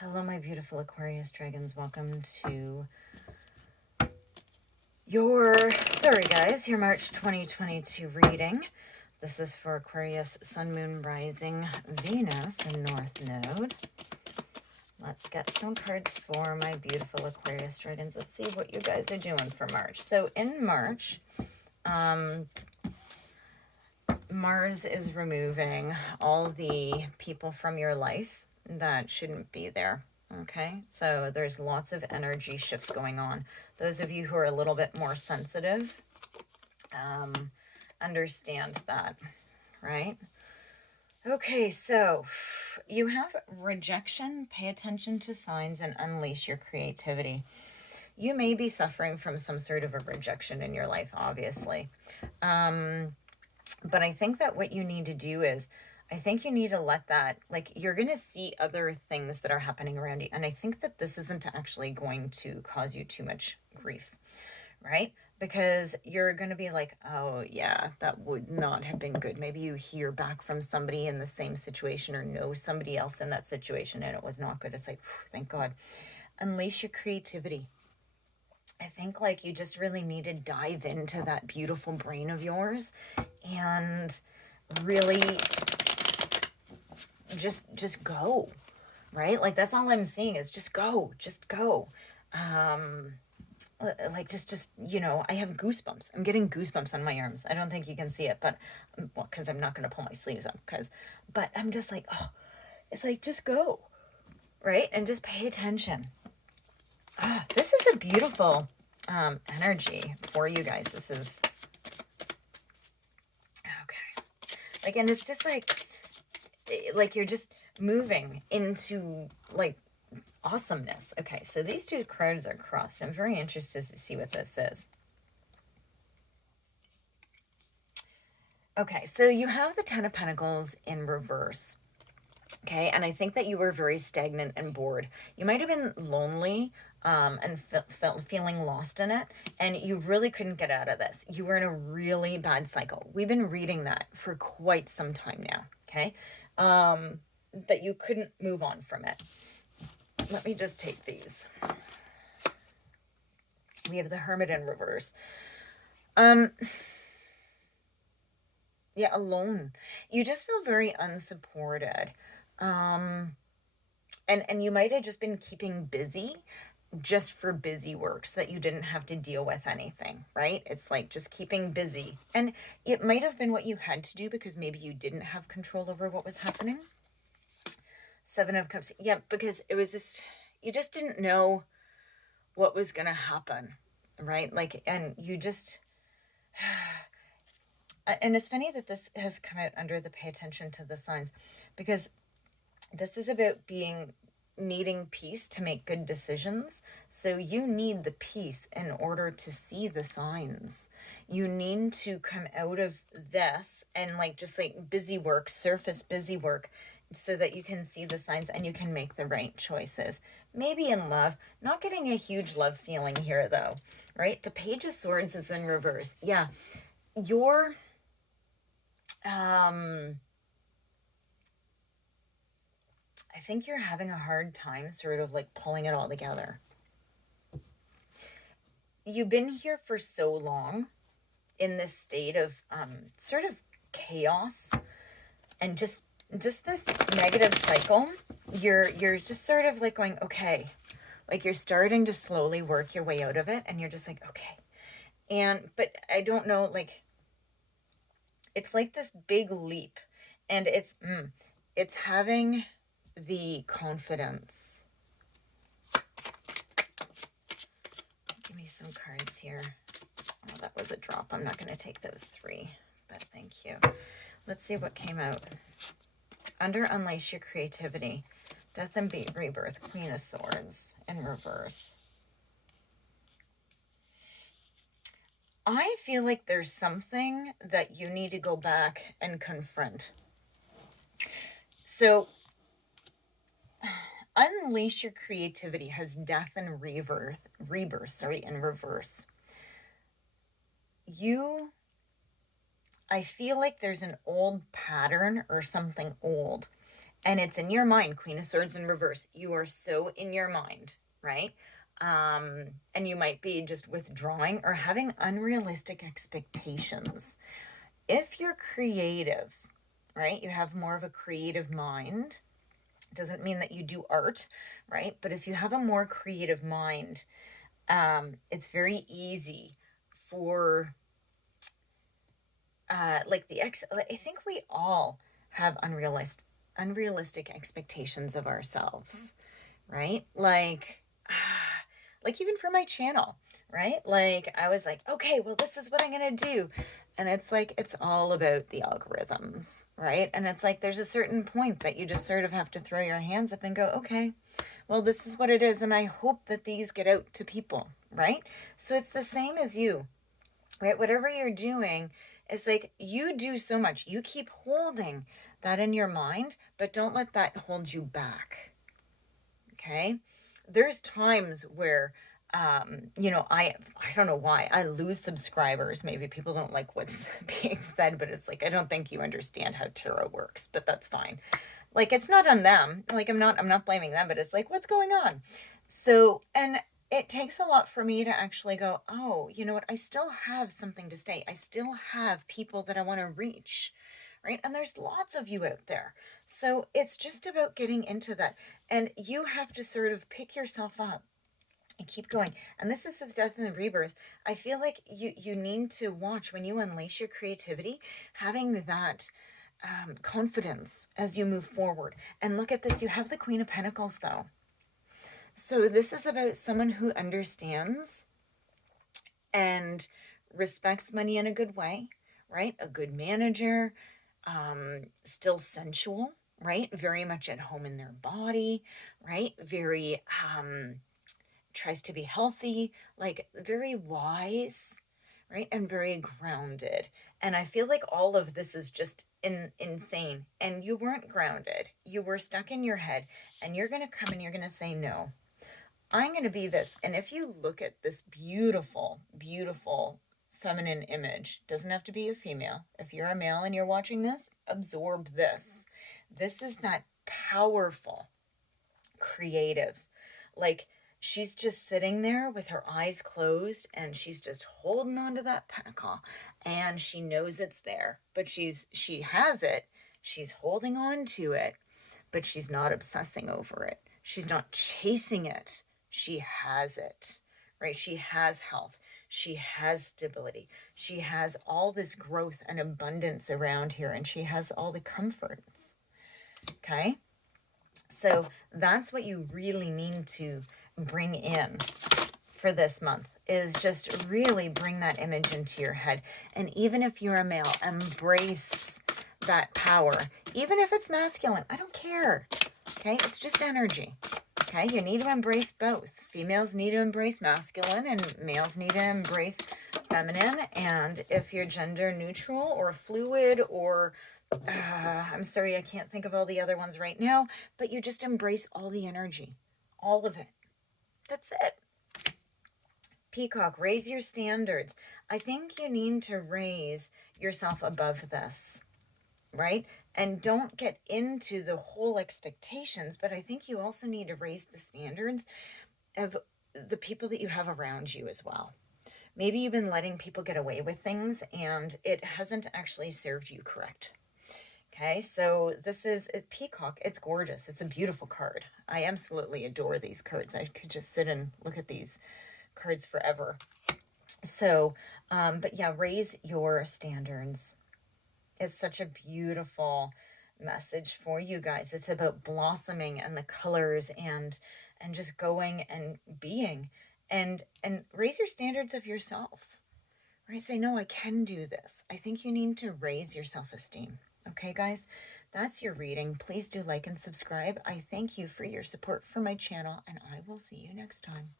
Hello, my beautiful Aquarius dragons. Welcome to your, sorry guys, your March 2022 reading. This is for Aquarius, Sun, Moon, Rising, Venus, and North Node. Let's get some cards for my beautiful Aquarius dragons. Let's see what you guys are doing for March. So in March, Mars is removing all the people from your life that shouldn't be there. Okay, so there's lots of energy shifts going on. Those of you who are a little bit more sensitive, understand that, right? Okay, so you have rejection, pay attention to signs, and unleash your creativity. You may be suffering from some sort of a rejection in your life, obviously. But I think that what you need to do is, I think you need to let that, like, you're going to see other things that are happening around you. And I think that this isn't actually going to cause you too much grief, right? Because you're going to be like, oh yeah, that would not have been good. Maybe you hear back from somebody in the same situation or know somebody else in that situation and it was not good. It's like, thank God. Unleash your creativity. I think like you just really need to dive into that beautiful brain of yours and really just go, right? Like that's all I'm seeing is just go. Like just you know, I have goosebumps. I'm getting goosebumps on my arms. I don't think you can see it, but well, because I'm not going to pull my sleeves up, but I'm just like, oh, it's like just go, right? And just pay attention. This is a beautiful energy for you guys. This is okay. Like, and it's just like you're just moving into like awesomeness. Okay, so these two cards are crossed. I'm very interested to see what this is. Okay, so you have the Ten of Pentacles in reverse. Okay, and I think that you were very stagnant and bored. You might have been lonely and feeling lost in it, and you really couldn't get out of this. You were in a really bad cycle. We've been reading that for quite some time now, okay? That you couldn't move on from it. Let me just take these. We have the Hermit in reverse. Yeah, alone. You just feel very unsupported. And you might have just been keeping busy just for busy work so that you didn't have to deal with anything, right? It's like just keeping busy. And it might have been what you had to do because maybe you didn't have control over what was happening. Seven of Cups. Yeah, because it was just, you just didn't know what was going to happen, right? Like, and you just, and it's funny that this has come out under the pay attention to the signs, because this is about needing peace to make good decisions. So you need the peace in order to see the signs. You need to come out of this and like just like busy work, surface busy work, so that you can see the signs and you can make the right choices. Maybe in love, not getting a huge love feeling here though, right? The Page of Swords is in reverse. Yeah, you're I think you're having a hard time sort of like pulling it all together. You've been here for so long in this state of sort of chaos and just this negative cycle. You're just sort of like going, okay, like you're starting to slowly work your way out of it, and you're just like, okay. But I don't know, like it's like this big leap, and it's having the confidence. Give me some cards here. Oh, that was a drop. I'm not going to take those three, but thank you. Let's see what came out. Under Unleash Your Creativity. Death and Rebirth. Queen of Swords in reverse. I feel like there's something that you need to go back and confront. So Unleash Your Creativity has Death and Rebirth, in reverse. I feel like there's an old pattern or something old, And it's in your mind. Queen of Swords in reverse. You are so in your mind, right? And you might be just withdrawing or having unrealistic expectations. If you're creative, right, you have more of a creative mind. Doesn't mean that you do art, right? But if you have a more creative mind, it's very easy for I think we all have unrealistic expectations of ourselves, right? Like even for my channel, right? Like I was like, okay, well, this is what I'm gonna do. And it's like, it's all about the algorithms, right? And it's like, there's a certain point that you just sort of have to throw your hands up and go, okay, well, this is what it is. And I hope that these get out to people, right? So it's the same as you, right? Whatever you're doing, it's like you do so much. You keep holding that in your mind, but don't let that hold you back. Okay? There's times where I don't know why I lose subscribers. Maybe people don't like what's being said, but it's like I don't think you understand how tarot works, but that's fine. Like it's not on them. Like I'm not blaming them, but it's like what's going on? So, and it takes a lot for me to actually go, oh, you know what? I still have something to say. I still have people that I want to reach, right? And there's lots of you out there. So it's just about getting into that. And you have to sort of pick yourself up and keep going. And this is the death and the rebirth. I feel like you need to watch when you unleash your creativity, having that confidence as you move forward. And look at this. You have the Queen of Pentacles, though. So this is about someone who understands and respects money in a good way, right? A good manager, still sensual, right? Very much at home in their body, right? Very, tries to be healthy, like very wise, right? And very grounded. And I feel like all of this is just insane. And you weren't grounded. You were stuck in your head. And you're going to come and you're going to say, no, I'm going to be this. And if you look at this beautiful, beautiful feminine image, doesn't have to be a female. If you're a male and you're watching this, absorb this. This is that powerful, creative, like she's just sitting there with her eyes closed and she's just holding on to that pentacle and she knows it's there, but she has it. She's holding on to it, but she's not obsessing over it. She's not chasing it. She has it, right? She has health. She has stability. She has all this growth and abundance around here, and she has all the comforts, okay? So that's what you really need to bring in for this month, is just really bring that image into your head. And even if you're a male, embrace that power. Even if it's masculine, I don't care, okay? It's just energy. Okay, you need to embrace both. Females need to embrace masculine and males need to embrace feminine. And if you're gender neutral or fluid or, I'm sorry, I can't think of all the other ones right now, but you just embrace all the energy, all of it. That's it. Peacock, raise your standards. I think you need to raise yourself above this, right? And don't get into the whole expectations, but I think you also need to raise the standards of the people that you have around you as well. Maybe you've been letting people get away with things and it hasn't actually served you correct. Okay, so this is a Peacock. It's gorgeous. It's a beautiful card. I absolutely adore these cards. I could just sit and look at these cards forever. So, but yeah, raise your standards. It's such a beautiful message for you guys. It's about blossoming and the colors and just going and being and raise your standards of yourself. Right? Say, no, I can do this. I think you need to raise your self-esteem. Okay, guys, that's your reading. Please do like and subscribe. I thank you for your support for my channel, and I will see you next time.